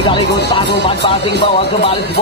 sekaligus satu umpan passing bawah kembali 10.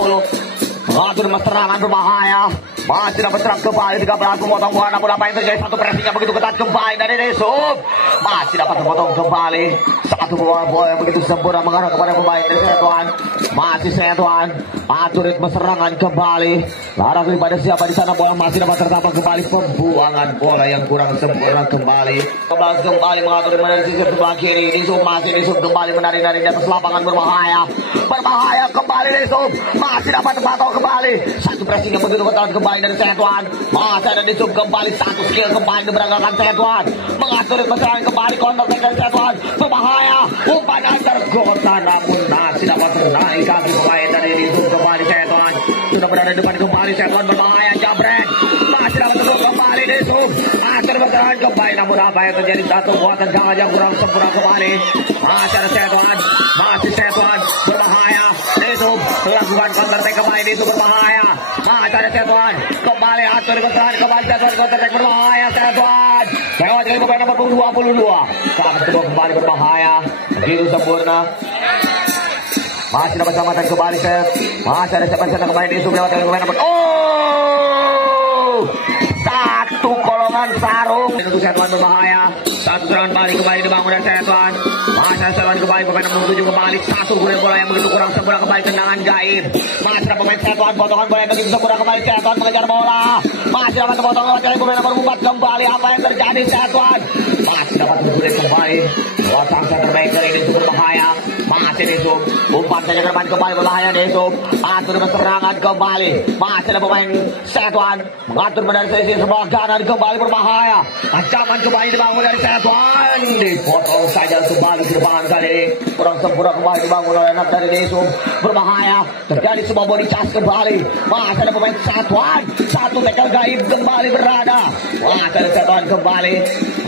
Mengatur serangan berbahaya. Masih dapat serang kembali 13 memotong bola, namun apa yang terjadi, satu pressingnya begitu ketat kembali dari Desum. Masih dapat memotong kembali satu bola yang begitu sempurna mengarah kepada pemain dari Setuan. Masih Setuan atur ritme serangan kembali. Larang daripada siapa di sana, bola masih dapat tertapak kembali. Pembuangan bola yang kurang sempurna kembali. Kembali mengatur dari sisi sebelah kiri. Desum kembali menarik-narik di atas lapangan berbahaya. Berbahaya kembali Desum. Masih dapat terpatok kembali. Satu pressing yang begitu ketat kembali dari Setuan. Masih ada Desum kembali, satu skill kembali diberangkatkan Setuan. Mengatur ritme serangan kembali, counter attack dari Setuan. Berbahaya. Umpan antar kota namun masih dapat menaik kaki pemain dari Desum kembali Setuan. Sudah berada di depan kembali Setuan, berbahaya jabret. Masih dapat terus kembali Desum. Atur bertahan kembali, namun apa yang terjadi, satu buatan sangat yang kurang sempurna kembali. Masih ada Setuan. Masih Setuan berbahaya. Desum melakukan counter attack kembali. Desum berbahaya. Masih ada Setuan. Kembali atur bertahan kembali Setuan, counter attack berbahaya Setuan. Lewat dari pemain nomor 22. Sangat kembali berbahaya. Begitu sempurna. Masih dapat selamatkan kembali Set. Masih ada siapa sana kembali Desum lewat dari pemain nomor. Satu kolongan sarung. Untuk Setuan berbahaya. Satu serangan balik kembali dibangun dari Setuan. Masih ada serangan kembali pemain nomor 7 kembali. Satu bola yang begitu kurang sempurna kembali, tendangan gaib. Masih ada pemain Setuan, potongan bola yang begitu sempurna kembali. Setuan mengejar bola. Masih dapat potongan bola dari pemain nomor 4 kembali. Apa yang terjadi Setuan? Masih dapat mengulik kembali. Wasang center backer ini cukup bahaya. Masih Desum. Umpan saja ke depan kembali berbahaya Desum. Atur serangan kembali. Masih ada pemain Setuan. Mengatur dari sisi sebelah kanan kembali berbahaya. Ancaman kembali dibangun dari Setuan. Dipotong saja kembali ke depan kali ini. Kurang sempurna kembali dibangun oleh anak dari Desum. Berbahaya. Terjadi sebuah body charge kembali. Masih ada pemain Setuan. Satu tackle gaib kembali berada. Masih ada Setuan kembali.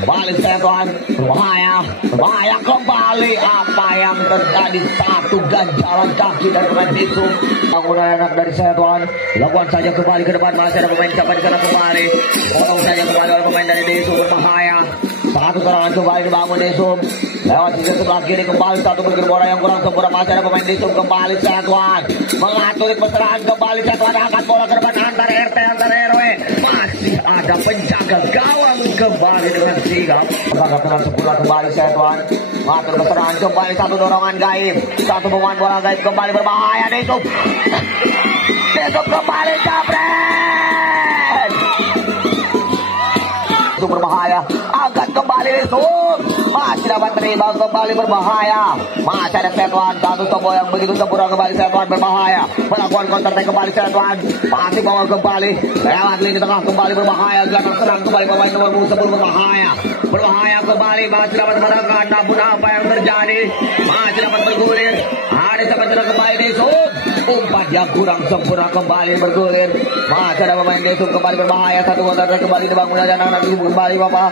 Kembali Setuan. Berbahaya. Berbahaya kembali. Apa yang terjadi, satu ganjalan kaki dari pemain Desum. Bangunan anak dari Setuan. Lakukan saja kembali ke depan. Masih ada pemain siapa di sana kembali. Potong saja kembali oleh pemain dari Desum. Berbahaya. Satu serangan kembali dibangun Desum. Lewat sisi sebelah kiri kembali, satu bergerak bola yang kurang sempurna. Masih ada pemain Desum kembali Setuan. Mengatur serangan kembali Setuan, angkat bola ke depan antar RT antar RW. Masih ada penjaga gawang kembali dengan sigap. Apakah dengan sempurna kembali Setuan. Mengatur serangan kembali, satu dorongan gaib. Satu pemain bola gaib kembali berbahaya Desum. Desum kembali jabret. Desum berbahaya. Angkat kembali Desum. Masih dapat terimbang kembali berbahaya. Masih ada Setuan. Satu tombol yang begitu sempurna kembali Setuan berbahaya. Melakukan counter attack kembali Setuan. Masih bawa kembali. Lewat lini tengah kembali berbahaya. Gelandang serang kembali pemain nomor 10 berbahaya. Berbahaya kembali. Masih dapat menekan. Namun apa yang terjadi? Masih dapat bergulir. Ada siapa kembali Desum. Umpan yang kurang sempurna kembali bergulir. Masih ada pemain Desum kembali berbahaya. Satu counter attack kembali dibangun dan anak kembali Bapak.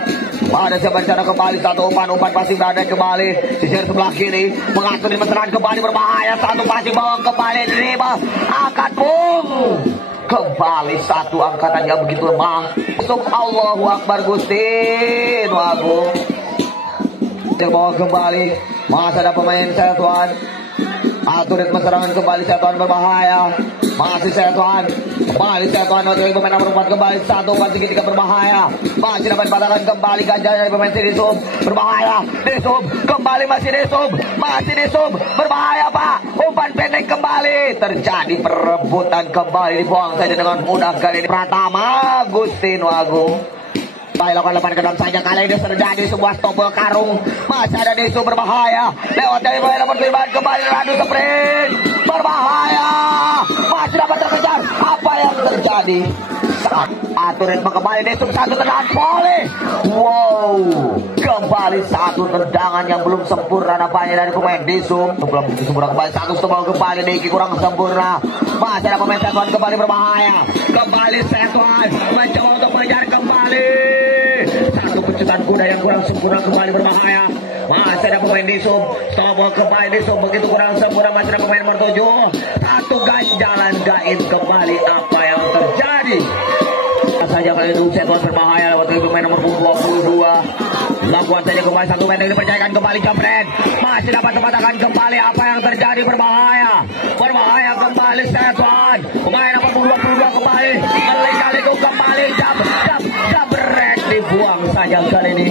Ada siapa sana kembali, satu umpan pasti berada kembali. Sisir sebelah kiri mengatur di serangan kembali berbahaya. Satu pasti bawa kembali dribble. Angkat bung. Kembali satu angkatan yang begitu lemah. Untuk Allahu Akbar Gusti Agung. Yang bawa kembali. Masih ada pemain Setuan. Atur ritme serangan kembali Setuan berbahaya. Masih Setuan. Kembali Setuan dari pemain nomor 4 kembali. Satu umpan segitiga berbahaya. Masih dapat patahan kembali ganjal dari pemain Desum. Berbahaya. Desum. Kembali masih Desum. Masih Desum. Berbahaya Pak. Umpan pendek kembali. Terjadi perebutan kembali. Dibuang saja dengan mudah kali ini. Pratama Agustin Agung. Lakukan lepas ke dalam saja kali ini terjadi sebuah tombol karung. Masih ada Desum berbahaya. Lewat dari pemain nomor 5 kembali Radu sprint. Berbahaya. Masih dapat terkejar. Apa yang terjadi? Atur ritme kembali Desum, satu tendangan volley. Wow. Kembali satu tendangan yang belum sempurna nampaknya dari pemain Desum. Belum sempurna kembali, satu tombol kembali Diki kurang sempurna. Masih ada pemain Setuan kembali berbahaya. Kembali Setuan mencoba untuk mengejar kembali. Satu pecutan kuda yang kurang sempurna kembali berbahaya. Masih ada pemain Desum. Tombol kembali Desum begitu kurang sempurna. Masih ada pemain nomor 7. Satu ganjalan gaib kembali. Apa yang terjadi? Saja kali itu Setuan berbahaya lewat dari pemain nomor 22. Lakukan saja kembali satu meter dipercayakan kembali Jabret. Masih dapat tempatkan kembali apa yang terjadi berbahaya. Berbahaya kembali Setwan. Pemain nomor 22 kembali. Kali-kali kembali Jabret dibuang saja kali ini.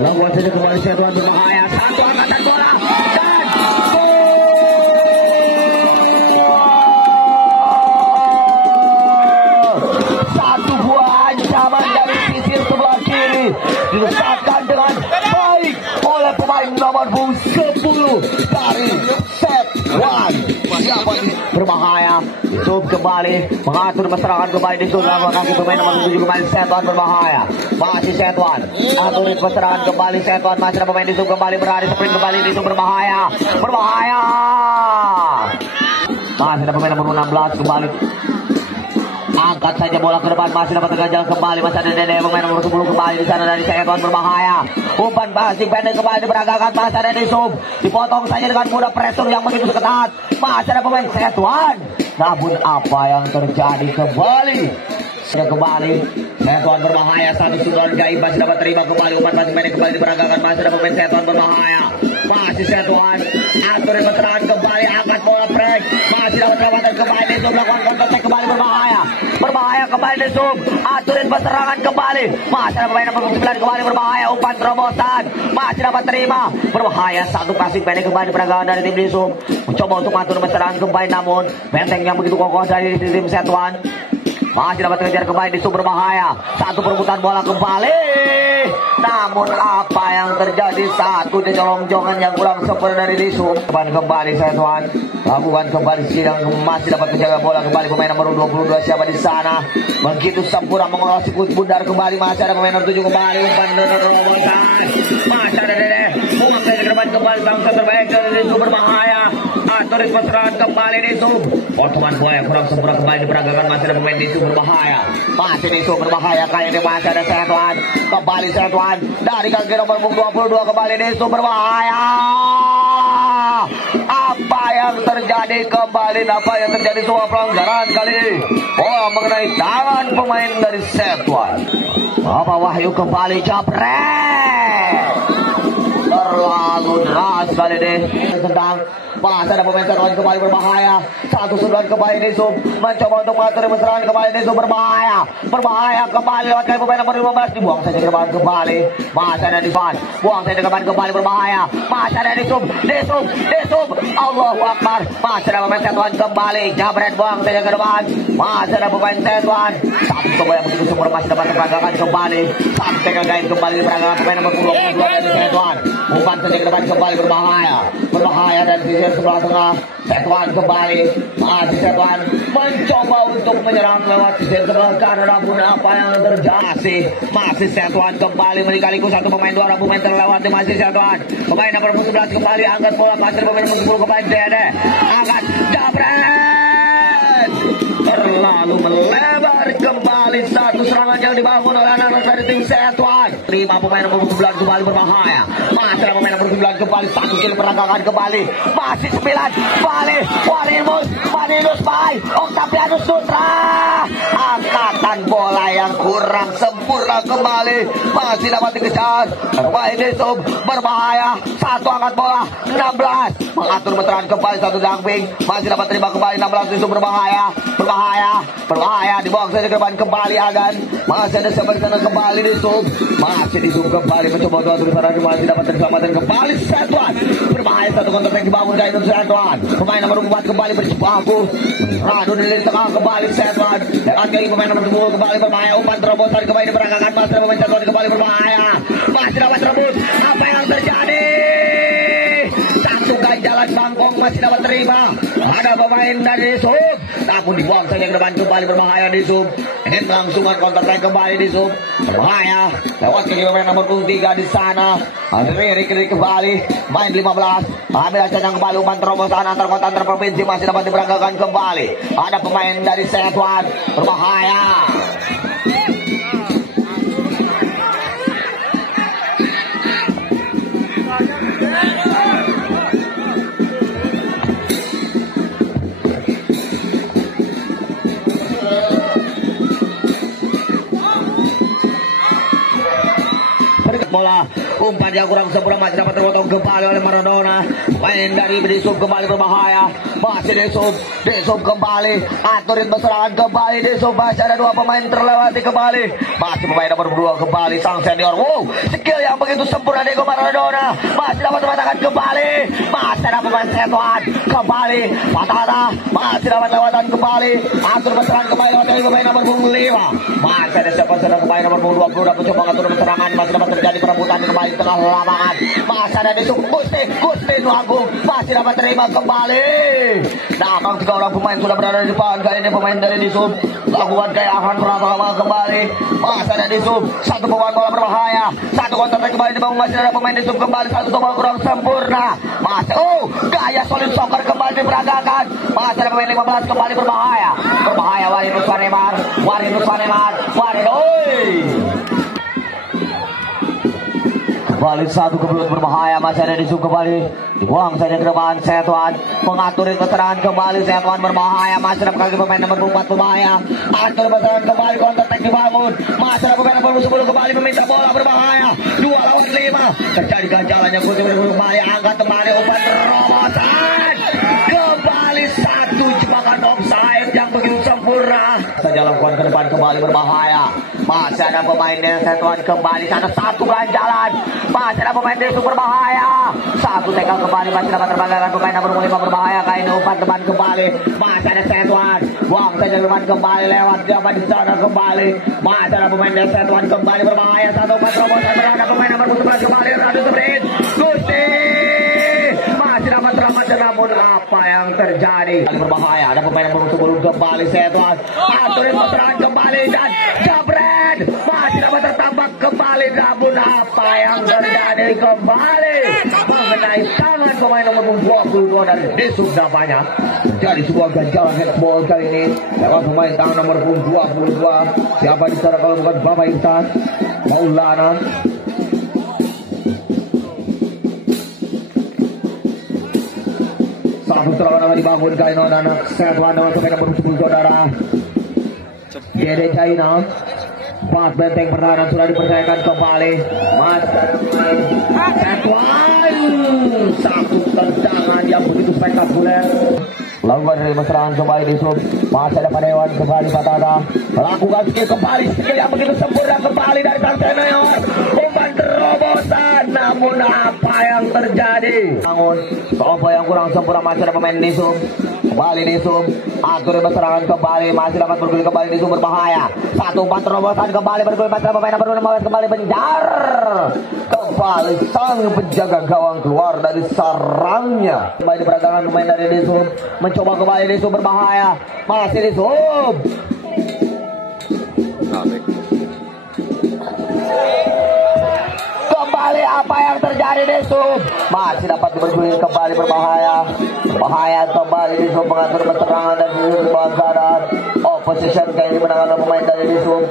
Lakukan saja kembali Setwan berbahaya. Satu angkatan bola dan satu buah ancaman dari sisi sebelah kiri disesatkan dengan baik oleh pemain nomor 10 dari Setwan. Siapa ini berbahaya? Sub kembali mengatur masyarakat kembali di sebelah kaki pemain nomor 7 kembali Setwan berbahaya. Masih Setwan aturin masyarakat kembali Setwan masih ada pemain di sub kembali berlari sprint kembali di sub berbahaya. Masih ada pemain nomor 16 kembali. Angkat saja bola ke depan, masih dapat terganjal kembali, masih ada Dede pemain nomor 10 kembali di sana dari Setwan berbahaya. Umpan passing pendek kembali diperagakan, masih ada di sub, dipotong saja dengan mudah pressure yang begitu ketat. Masih ada pemain Setwan. Namun apa yang terjadi kembali? Sudah kembali Setwan berbahaya, satu sundulan gaib masih dapat terima kembali, umpan passing pendek kembali diperagakan, masih ada pemain Setwan berbahaya. Masih Setwan aturin peterangan kembali, angkat bola break, masih dapat perawatan kembali di sub, lakukan counter attack kembali berbahaya kembali di sub, aturin peterangan kembali, masih ada pemain nomor 9 kembali berbahaya, umpan terobosan masih dapat terima, berbahaya, satu passing pendek kembali peragaan dari tim di sub, mencoba untuk atur peterangan kembali, namun benteng yang begitu kokoh dari tim Setwan. Masih dapat kejar kembali di sub berbahaya. Satu perebutan bola kembali. Namun apa yang terjadi? Satu kecolong-colongan yang kurang sempurna dari di sub. Kembali Setwan. Lakukan kembali sidang, masih dapat menjaga bola kembali pemain nomor 22 siapa di sana. Begitu sempurna mengolah sikut bundar kembali, masih ada pemain nomor 7 kembali. Umpan masih ada Dede. Umpan saja ke depan kembali, bangsa terbaik dari sub berbahaya. Aturin peserangan kembali di sub. Ottoman Boy kurang sempurna kembali diperagakan, masih ada pemain di sub berbahaya. Masih di sub berbahaya, kali ini masih ada Setwan. Kembali Setwan dari kaki nomor 22 kembali di sub berbahaya. Apa yang terjadi kembali? Apa yang terjadi? Semua pelanggaran kali ini. Oh, mengenai tangan pemain dari Setwan. Bapak Wahyu kembali Jabret. Terlalu deras kali ini. Tentang masih ada pemain Setwan kembali berbahaya. Satu sundulan kembali di sub, mencoba untuk mengatur serangan kembali di sub berbahaya kembali lewat kaki pemain nomor 15, dibuang saja ke depan kembali. Masih ada di depan, buang saja ke depan kembali berbahaya. Masih ada di sub. Allahu Akbar. Masih ada pemain Setwan kembali. Jabret buang saja ke depan. Masih ada pemain Setwan. Satu coba yang begitu sempurna masih dapat diperagakan kembali. Satu tegal gaib kembali diperagakan pemain nomor 22 dari Setwan. Umpan saja ke depan kembali berbahaya dari sisi sebelah tengah. Setwan kembali, masih Setwan mencoba untuk menyerang lewat sisi sebelah kanan, namun apa yang terjadi? Masih Setwan kembali menikaliku satu pemain, dua pemain terlewat, masih Setwan. Pemain nomor 11 kembali angkat bola, masih pemain nomor 10 kembali Dede angkat Jabret. Terlalu melebar kembali, satu serangan yang dibangun oleh anak-anak dari tim Setwan. 5 pemain nomor 11 kembali berbahaya. Masih ada pemain nomor 9 kembali, satu kill perangkakan kembali. Masih 9 kembali. Warinus Pai, Octavianus Sutra. Angkatan bola yang kurang sempurna kembali. Masih dapat dikejar. Pemain di sub berbahaya. Satu angkat bola 16. Mengatur meteran kembali satu jumping. Masih dapat terima kembali 16 di sub berbahaya. Dibuang saja ke depan kembali Agan. Masih ada sebelah sana kembali di sub. Masih di sub kembali mencoba untuk atur sana, masih dapat terselamatkan kembali Setwan. Berbahaya satu kontak yang dibangun dari Setwan. Pemain nomor 4 kembali bersepaku. Radu dari tengah kembali Setwan. Lewat kaki pemain nomor 10 kembali berbahaya. Umpan terobosan kembali diperagakan, masih ada pemain Setwan kembali berbahaya. Masih dapat terebus. Apa yang terjadi? Satu ganjalan bangkong masih dapat terima. Ada pemain dari sub, namun dibuang saja ke depan kembali berbahaya di sub. Ingin melangsungan counter attack kembali di sub. Berbahaya lewat kaki pemain nomor 23 di sana. Riri kembali main 15. Ambil aja yang kembali, umpan terobosan antar kota antar provinsi masih dapat diperagakan kembali. Ada pemain dari Setwan berbahaya. Umpan yang kurang sempurna masih dapat terpotong kembali oleh Maradona. Main dari Desum kembali berbahaya. Masih Desum kembali. Atur ritme serangan kembali Desum. Masih ada dua pemain terlewati kembali. Masih pemain nomor 2 kembali sang senior. Wow, skill yang begitu sempurna Diego Maradona. Masih dapat mematahkan kembali. Masih ada pemain Setuan kembali. Patana masih dapat lewatan kembali. Atur serangan kembali oleh pemain nomor 5. Masih ada siapa sedang pemain nomor 20 dapat coba mengatur serangan. Masih dapat terjadi perebutan kembali tengah lapangan. Masih ada Desum. Gusti Nuagung masih dapat terima kembali. Nah, 3 orang pemain sudah berada di depan. Kali ini pemain dari Desum lakukan kayak akan Pratama kembali. Masih ada Desum. Satu pemain bola berbahaya. Satu kontak kembali dibangun. Masih ada pemain Desum kembali. Satu tombol kurang sempurna. Masih gaya solid soccer kembali diperagakan. Masih ada pemain 15 kembali berbahaya. Berbahaya Warinus Wanemar. Kembali satu kebelut berbahaya. Masih ada Desum kembali. Dibuang saja ke depan Setuan. Mengatur keterangan kembali Setuan berbahaya. Masih ada kaki pemain nomor 4 berbahaya. Atur keterangan kembali. Counter attack dibangun. Masih ada pemain nomor 10 kembali meminta bola berbahaya. 2 lawan 5. Terjadi ganjalannya kembali. Angkat kembali umpan terobosan. Kembali satu jebakan offside yang begitu sempurna. Saja lakukan ke depan kembali berbahaya. Masih ada pemain dari Setuan kembali. Satu ganjalan. Masih ada pemain Desum berbahaya. Satu tackle kembali. Masih dapat terbanggakan pemain nomor 5 berbahaya. Kali ini umpan depan kembali. Masih ada Setuan. Buang saja depan kembali. Lewat siapa di sana kembali. Masih ada pemain dari Setuan kembali berbahaya. Satu umpan terobosan. Berada pemain nomor 11 kembali. Radu Subrin. Gusti. Masih dapat terlambat. Namun apa yang terjadi? Berbahaya. Ada pemain nomor 10 kembali. Setuan. Aturin serangan kembali. Dan Jabret. Masih dapat tertambak kembali. Namun apa yang terjadi kembali mengenai tangan pemain nomor 22 dari Desum namanya. Jadi sebuah ganjalan headball kali ini lewat pemain tangan nomor 22. Siapa di sana kalau bukan Bapak Intan Maulana. Satu serangan nama dibangun kali ini anak Setuan dengan pemain nomor 10 saudara Dede China. 4 benteng pertahanan sudah dipercayakan kembali. Mas Setuan. Satu tendangan yang begitu spektakuler. Lakukan dari serangan kembali Desum. Masih ada Padewan kembali Patata. Lakukan skill kembali. Skill yang begitu sempurna kembali dari sang senior. Umpan terobosan. Namun apa yang terjadi? Bangun. Apa yang kurang sempurna masih ada pemain Desum. Kembali Desum. Atur serangan kembali. Masih dapat bergulir kembali Desum berbahaya. Satu umpan terobosan kembali bergulir. Masih ada pemain nomor 15 kembali Benjar. Kembali sang penjaga gawang keluar dari sarangnya. Kembali perdagangan pemain dari Desum. Mencoba kembali Desum berbahaya. Masih Desum. Kembali apa yang terjadi Desum. Masih dapat bergulir kembali berbahaya. Bahaya kembali Desum mengatur serangan dan di bawah sadar. Opposition kali ini menangani pemain dari Desum.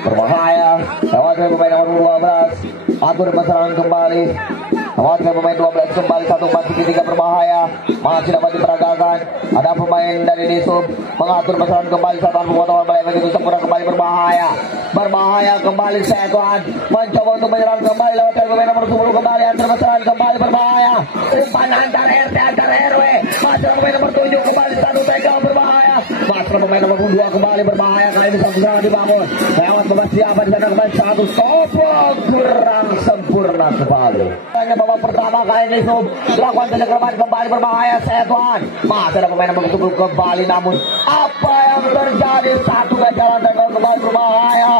Berbahaya. Lewat pemain nomor 12. Atur serangan kembali. Lewat pemain 12 kembali. 1-4-3 berbahaya. Masih dapat diperagakan. Ada pemain dari Desum mengatur serangan kembali. Satuan pemotongan balik begitu sempurna kembali berbahaya. Berbahaya kembali Setuan. Mencoba untuk menyerang kembali lewat pemain nomor 10 kembali. Antar serangan kembali berbahaya. Umpan antar RT antar RW. Masih pemain nomor 7 kembali. Satu tackle berbahaya. Masih pemain nomor 2 kembali berbahaya. Kali ini satu serangan dibangun. Lewat pemain siapa di sana kembali. Satu stop kurang sempurna kembali. Hanya babak pertama kali ini Desum lakukan penyegeran kembali berbahaya Setuan. Masih ada pemain nomor 10 kembali. Namun apa yang terjadi? Satu ganjalan dan kembali berbahaya.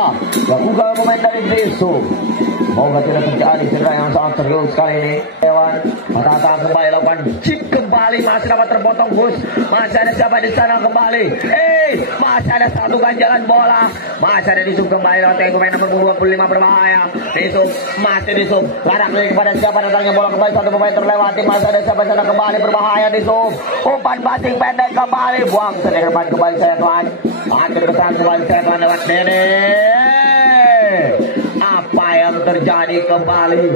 Lakukan pemain dari Desum. Moga tidak terjadi cedera yang sangat serius kali ini. Hewan Patata kembali lakukan chip kembali. Masih dapat terpotong Gus. Masih ada siapa di sana kembali. Masih ada satu ganjalan bola. Masih ada Desum kembali lewat pemain nomor 25 berbahaya. Desum. Masih Desum. Larak lagi kepada siapa datangnya bola kembali. Satu pemain terlewati. Masih ada siapa sana kembali berbahaya Desum. Umpan passing pendek kembali. Buang sedikit depan kembali Setuan. Akhir besar kembali Setuan lewat Dede. Apa yang yang terjadi kembali?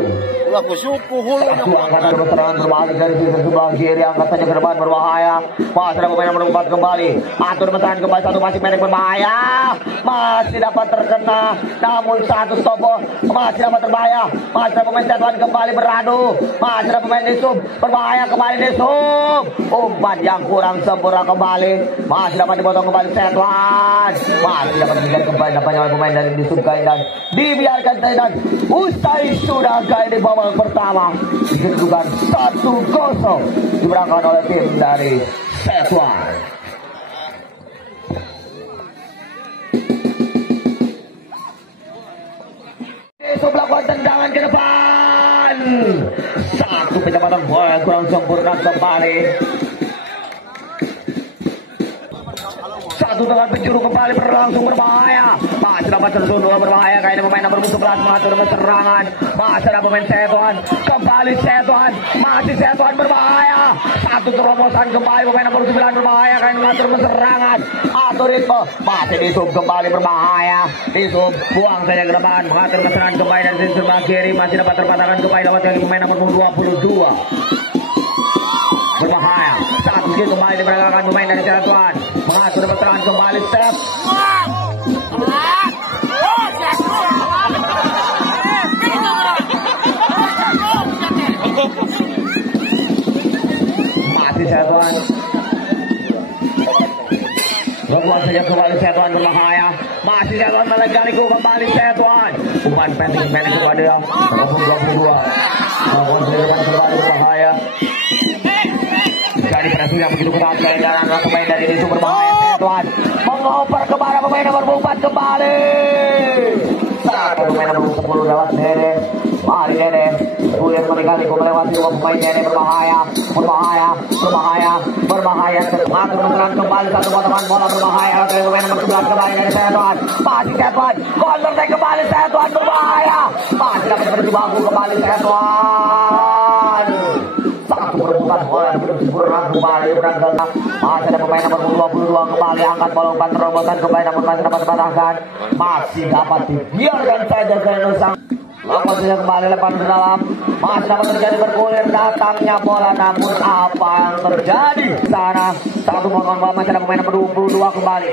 Angkatan berserangan berbalik dari sisi sebelah kiri, angkat saja ke depan berbahaya. Masih ada pemain nomor 4 kembali. Atur bertahan kembali, satu masih pendek berbahaya. Masih dapat terkena, namun satu stopo masih dapat berbahaya. Masih ada pemain Setuan kembali beradu. Masih ada pemain Disub berbahaya kembali Disub. Umpan yang kurang sempurna kembali. Masih dapat dipotong kembali Setuan. Masih dapat diberikan kembali dapat pemain dari Disub Kaidan. Dibiarkan Kaidan. Usai sudah Kaidan babak pertama dikedudukan 1-0 dimenangkan oleh tim dari Setuan. Melakukan tendangan ke depan. Satu penyelamatan bola kurang sempurna kembali. Satu dengan penjuru kembali berlangsung berbahaya. Masih dapat tersusun berbahaya. Kayaknya pemain nomor 11 mengatur serangan. Masih ada pemain Setuan. Kembali Setuan. Masih Setuan berbahaya. Satu terobosan kembali pemain nomor 9 berbahaya. Kayaknya mengatur serangan. Atur ritme. Masih Disub kembali berbahaya. Disub buang saja ke depan. Mengatur serangan kembali dari sisi sebelah kiri. Masih dapat terpatahkan kembali lewat dari pemain nomor 22. Berbahaya. Satu skill kembali diperagakan pemain dari Setuan. Mengatur serangan kembali Step. Masih Setuan. Membuang saja kembali Setuan berbahaya. Masih Setuan melengkaliku kembali Setuan. Umpan pendek kepada dia. Nomor 22. Membuang saja kembali berbahaya. Jadi berhasil yang begitu ketat dari jalan pemain dari Disub berbahaya Setuan mengoper kepada pemain nomor 4 kembali. Satu pemain nomor 10 lewat Nene. Mari Nene. Kemudian melengkali melewati dua pemain Nene berbahaya. Mengatur serangan kembali satu potongan bola berbahaya dari pemain nomor 11 kembali dari Setuan. Masih Setuan. Counter attack kembali Setuan berbahaya. Masih dapat berjibaku kembali Setuan. Satu perempuan bola belum sempurna kembali berangkat. Masih ada pemain nomor 22 kembali angkat bola umpan terobosan kembali namun masih dapat terpatahkan. Masih dapat dibiarkan saja Zainusang. Lawan saja kembali lepas ke dalam. Masih dapat terjadi bergulir datangnya bola namun apa yang terjadi sana? Satu potongan bola masih ada pemain nomor 22 kembali.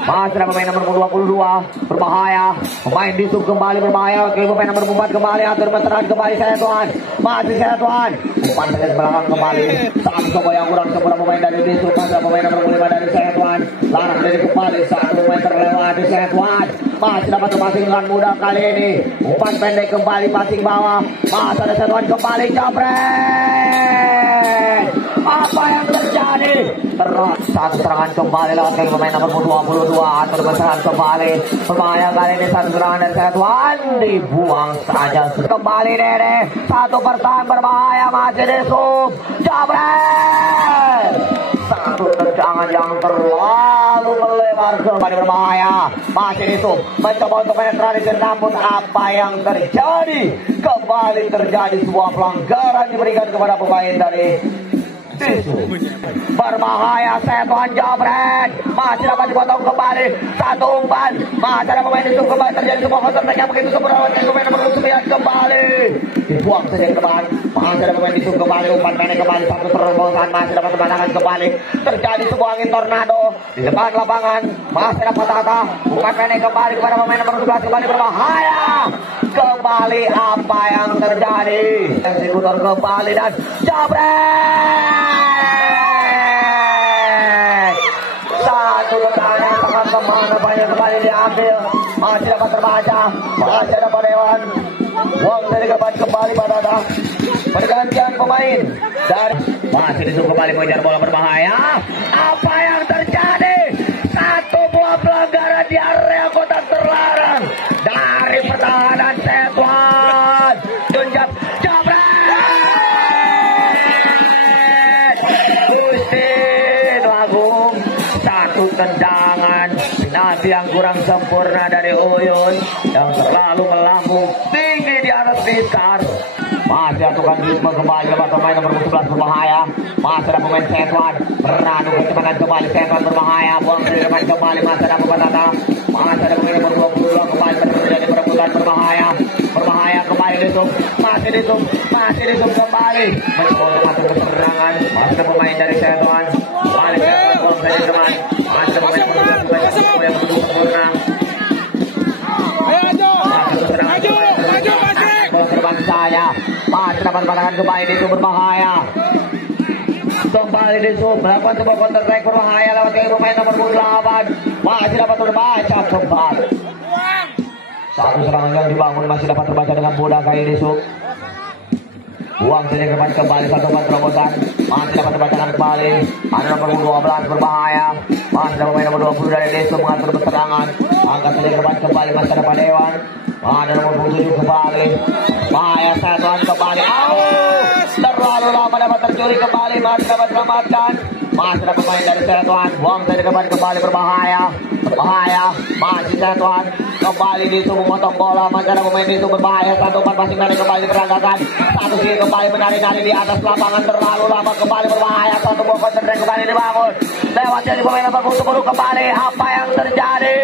Masih ada pemain nomor 22 berbahaya. Pemain Disub kembali berbahaya. Oke, pemain nomor 4 kembali atur bertahan kembali Setuan. Masih Setuan. Umpan saja belakang kembali. Satu coba yang kurang sempurna pemain dari Disub. Masih ada pemain nomor 5 dari Setuan. Larang dari kembali satu pemain terlewati Setuan. Masih dapat passing dengan mudah kali ini. Umpan pendek kembali passing bawah. Masih ada Setuan kembali capret. Apa yang terjadi? Terus satu serangan kembali lewat kaki pemain nomor 22 atur berserangan kembali. Berbahaya kali ini satu serangan dari Setuan dibuang saja kembali Nene. Satu pertahanan berbahaya masih Disub. Jabret. Satu tendangan yang terlalu melebar kembali berbahaya. Masih Disub mencoba untuk penetrasi namun apa yang terjadi? Kembali terjadi sebuah pelanggaran diberikan kepada pemain dari berbahaya Setuan Jabret. Masih dapat dipotong kembali. Satu umpan. Masih ada pemain Disub kembali terjadi sebuah counter attack yang begitu sempurna. Pemain nomor 9 kembali dibuang saja ke depan. Masih ada pemain Disub kembali. Umpan pendek kembali. Satu terobosan. Masih dapat terbatangan kembali. Terjadi sebuah angin tornado di depan lapangan. Masih dapat tata. Umpan pendek kembali kepada pemain nomor 11 kembali berbahaya. Kembali apa yang terjadi? Eksekutor kembali dan Jabret. Satu tendangan yang sangat kemana banyak kembali diambil. Masih dapat terbaca. Masih ada Dewan. Uang dari depan kembali pada pergantian pemain. Dan masih Disub kembali mengejar bola berbahaya. Apa yang terjadi? Satu buah pelanggaran di area kotak terlarang dari pertahanan Setuan. Tunjak Jabret. Satu tendangan penalti yang kurang sempurna dari Uyun yang selalu melambung tinggi di atas Blitzar. Masih atukan ritme kembali lewat pemain nomor 11 berbahaya. Masih ada pemain Setuan beradu kecepatan kembali Setuan berbahaya. Buang dari depan kembali masih ada pemain Tata. Masih ada pemain nomor 22 masih disum kembali. Mencoba untuk serangan, masih pemain dari Setuan. Balik Setuan bola saja ke depan. Masih pemain yang sempurna. Bola terbang saja. Masih dapat pandangan kembali itu berbahaya. Kembali di zoom melakukan sebuah counter attack berbahaya lewat kaki pemain nomor 28. Masih dapat terbaca kembali. Satu serangan yang dibangun masih dapat terbaca dengan mudah kali di zoom. Buang saja ke depan kembali satu umpan terobosan. Masih dapat terbacakan kembali. Ada nomor 12 berbahaya. Masih dapat pemain nomor 20 dari Desu mengatur berserangan. Angkat saja ke depan kembali masih dapat Dewan. Ada nomor 27 kembali. Bahaya Setuan kembali. Terlalu lama dapat tercuri kembali. Masih dapat selamatkan. Masih dapat pemain dari Setuan. Buang saja ke depan kembali berbahaya. Berbahaya. Masih Setuan. Kembali Desu memotong bola. Masih ada pemain Desu berbahaya. Satu umpan passing dari kembali diperagakan. Satu sini kembali menari-nari di atas lapangan. Terlalu lama kembali berbahaya. Satu buah counter attack kembali dibangun. Lewat jadi pemain nomor 10 kembali. Apa yang terjadi?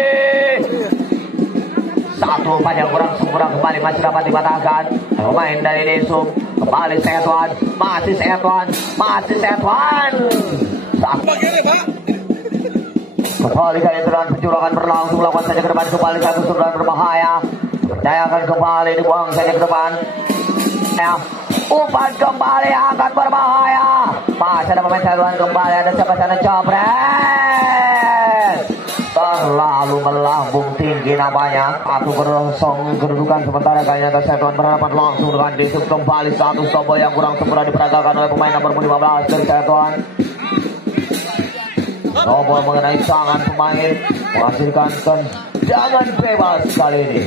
Satu umpan yang kurang sempurna kembali masih dapat dipatahkan. Pemain dari Desu kembali Setuan. Masih Setuan. Masih Setuan. Kembali kali terang pencurangan berlangsung. Lakukan saja ke depan kembali satu serangan berbahaya. Percayakan kembali dibuang saja ke depan. Umpan kembali akan berbahaya. Masih ada pemain Setuan kembali. Ada siapa sana Jabret. Terlalu melambung tinggi namanya. Satu kosong kedudukan sementara kayaknya Setuan berhadapan langsung dengan Desu kembali. Satu stop yang kurang sempurna diperagakan oleh pemain nomor 15 dari Setuan. Nomor mengenai tangan pemain menghasilkan tendangan bebas kali ini.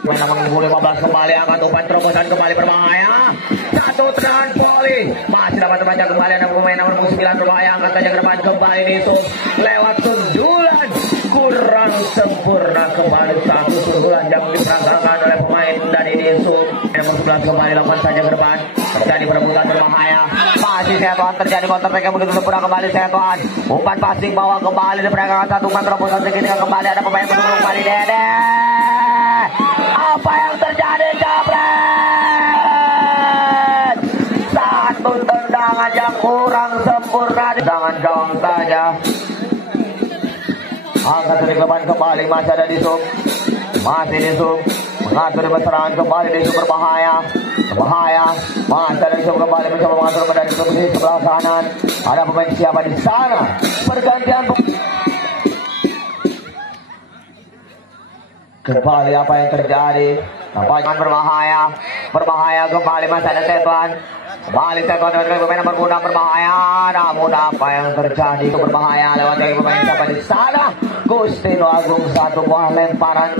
Pemain nomor 15 kembali angkat umpan terobosan kembali berbahaya. Satu tendangan volley masih dapat terbaca kembali. Ada pemain nomor 9 berbahaya angkat saja ke depan kembali Desu lewat sundulan kurang sempurna kembali. Satu sundulan yang diperagakan oleh pemain dari Desu. Nomor 11 kembali lakukan saja ke depan. Terjadi perebutan berbahaya. Masih Setuan terjadi counter attack yang begitu sempurna kembali Setuan. Umpan passing bawah kembali diperagakan satu umpan terobosan sedikit kembali. Ada pemain berburu kembali Dede. Apa yang terjadi Jabret? Satu tendangan yang kurang sempurna. Tendangan gawang saja. Angkat dari depan kembali masih ada Desu. Masih Desu mengatur serangan kembali. Desu berbahaya. Berbahaya. Masih ada Desu kembali bersama mengatur dari sebelah kanan. Ada pemain siapa di sana? Pergantian kembali apa yang terjadi? Nampaknya berbahaya. Berbahaya kembali masih ada Setuan. Kembali Setuan dengan pemain nomor 6 berbahaya. Namun apa yang terjadi? Itu berbahaya lewat dari pemain siapa di sana? Gustino Agung satu buah lemparan.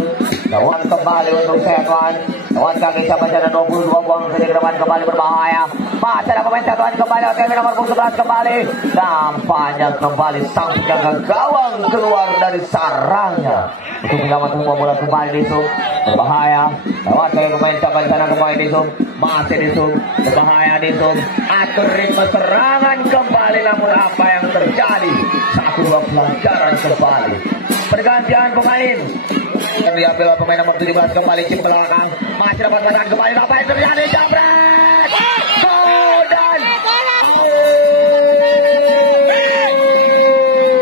Lawan kembali untuk Setuan. Lewat kaki siapa ada 22 buang saja ke depan kembali berbahaya. Masih ada pemain Setuan kembali lewat kaki nomor 11 kembali. Nampaknya kembali sang penjaga gawang keluar dari sarangnya untuk menyelamatkan bola kembali Desu. Berbahaya. Lewat kaki pemain siapa di sana kembali Desu. Masih Desu. Berbahaya Desu. Atur ritme serangan kembali. Namun apa yang terjadi? Satu dua pelajaran kembali. Pergantian pemain. Diambil oleh pemain nomor 17 kembali chip belakang. Masih dapat pandangan kembali. Apa yang terjadi? Jabret. Dan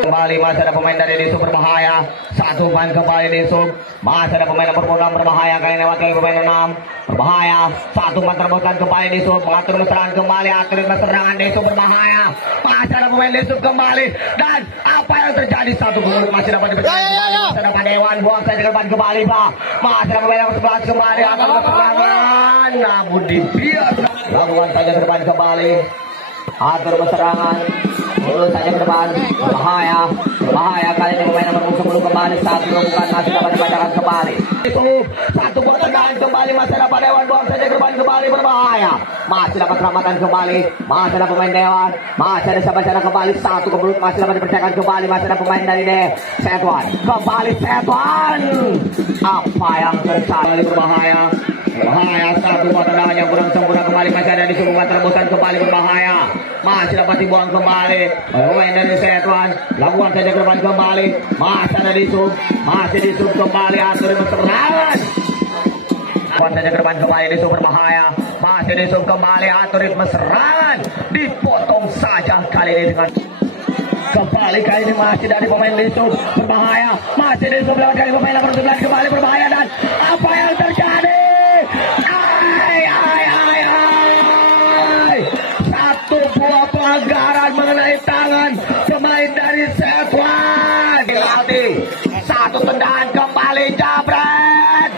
kembali masih ada pemain dari Desu berbahaya. Satu umpan kembali Desu. Masih ada pemain nomor 6 berbahaya. Kali lewat kali pemain 6 berbahaya. Satu umpan terobosan kembali Desu. Mengatur serangan kembali. Atur serangan Desu berbahaya. Masih ada pemain Desu kembali. Dan apa yang terjadi? Satu gol masih dapat dipercaya kembali. Masih dapat Dewan. Buang saja ke depan kembali Pak. Masih ada pemain nomor 11 kembali. Akan serangan. Namun dibiarkan. Lakukan saja ke depan kembali. Atur serangan. Urus saja ke depan. Bahaya. Bahaya kali ini pemain nomor 10 kembali. Satu bukan masih dapat dibacakan kembali. Itu satu buat tendangan kembali. Masih dapat Dewan. Buang saja ke depan kembali. Berbahaya. Masih dapat selamatan kembali. Masih ada pemain Dewan. Masih ada siapa-siapa kembali. Satu ke mulut. Masih dapat dipercayakan kembali. Masih ada pemain dari Setuan. Kembali Setuan. Apa yang terjadi? Berbahaya. Berbahaya. Satu buat tendangan yang kurang sempurna kembali. Masih ada di sumbangan terobosan kembali. Berbahaya. Masih dapat dibuang kembali. Pemain dari Setuan. Lakukan saja ke depan kembali. Masih ada di sum. Masih di sum kembali. Atur serangan. Kuasanya ke depan kembali Desum berbahaya. Masih Desum kembali atur ritme serangan. Dipotong saja kali ini dengan kembali kali ini masih dari pemain Desum berbahaya. Masih Desum lewat kali pemain nomor 11 kembali berbahaya dan apa yang terjadi? Satu buah pelanggaran mengenai tangan pemain dari Setwan. Dilatih. Satu tendangan kembali jabret.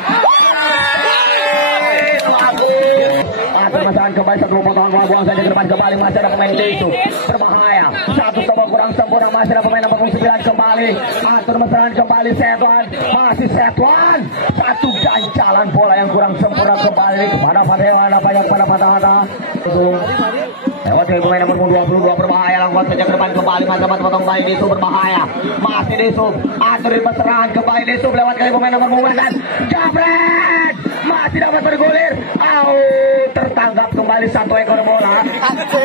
Masalah kembali satu potongan buang saja ke depan kembali masih ada pemain Desum berbahaya. Satu coba kurang sempurna masih ada pemain nomor 9 kembali. Atur masalah kembali Setwan. Masih Setwan. Satu ganjalan bola yang kurang sempurna kembali kepada Fadewan nampaknya kepada Fatahata. Lewat dari pemain nomor 22 berbahaya langsung saja ke depan kembali masih dapat potong kembali Desum berbahaya. Masih Desum atur ritme serangan kembali Desum lewat kali pemain nomor 15 dan jabret masih dapat bergulir. Tertangkap kembali satu ekor bola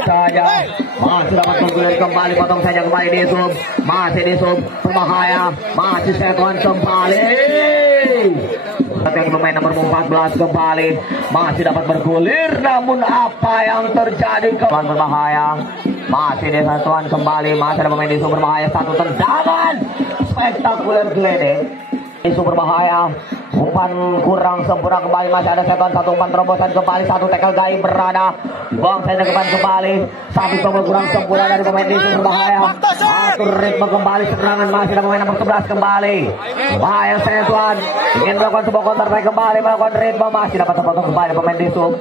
saja masih dapat bergulir kembali potong saja kembali Desum. Masih Desum berbahaya. Masih Setwan kembali. Yang pemain nomor 14 kembali masih dapat bergulir, namun apa yang terjadi kawan berbahaya masih di Setwan kembali masih ada pemain Desum berbahaya. Satu tendangan spektakuler geledek Desum berbahaya. Umpan kurang sempurna kembali masih ada Setwan. Satu umpan terobosan kembali. Satu tackle gaib berada buang saja depan kembali. Satu coba kurang sempurna dari pemain Desum berbahaya. Atur ritme kembali serangan masih ada pemain nomor 11 kembali. Bahaya Setwan ingin melakukan sebuah counter attack kembali melakukan ritme masih dapat terpotong kembali pemain Desum.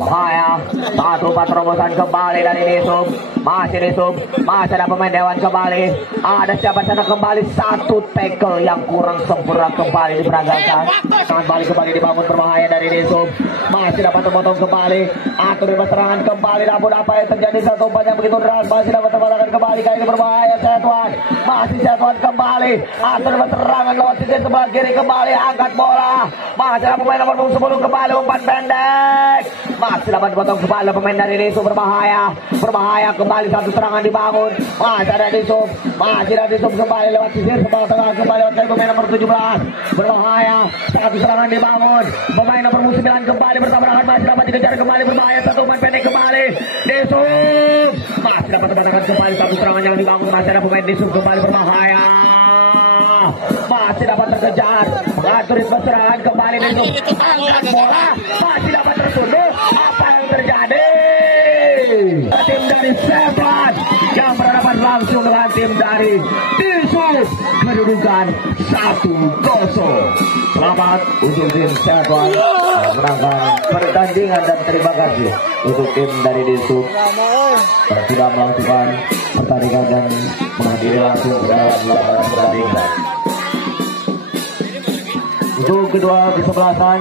Bahaya. Satu umpan terobosan kembali dari Desum. Masih Desum. Masih ada pemain Dewan kembali. Ada siapa sana kembali. Satu tackle yang kurang sempurna kembali diperagakan. Tangan balik kembali dibangun berbahaya dari Desum. Masih dapat terpotong kembali. Atur ritme serangan kembali. Namun apa yang terjadi? Satu umpan yang begitu deras. Masih dapat terpotong kembali. Kali ini berbahaya Setwan. Masih Setwan kembali. Atur ritme serangan lewat sisi sebelah kiri kembali. Angkat bola. Masih ada pemain nomor 10 kembali. Umpan pendek. Masih dapat potong kembali pemain dari Desum berbahaya. Berbahaya kembali satu serangan dibangun. Masih ada Desum. Masih ada Desum kembali lewat sisi sebelah tengah kembali lewat pemain nomor 17. Berbahaya. Satu serangan dibangun. Pemain nomor 9 kembali bertabrakan masih dapat dikejar kembali berbahaya. Satu umpan pendek kembali. Desum. Masih dapat terbatalkan kembali satu serangan yang dibangun. Masih ada pemain Desum kembali berbahaya. Masih dapat terkejar. Mengatur ritme serangan kembali Desum. Angkat bola. Masih dapat tersundul. Apa yang terjadi? Tim dari Setwan yang berhadapan langsung dengan tim dari Desum. Kedudukan 1-0. Selamat untuk tim Setwan menangkan pertandingan dan terima kasih untuk tim dari Desum yang sudah melakukan pertandingan dan menghadiri langsung dalam pertandingan. Untuk kedua kesebelasan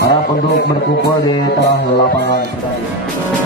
harap untuk berkumpul di tengah lapangan pertandingan.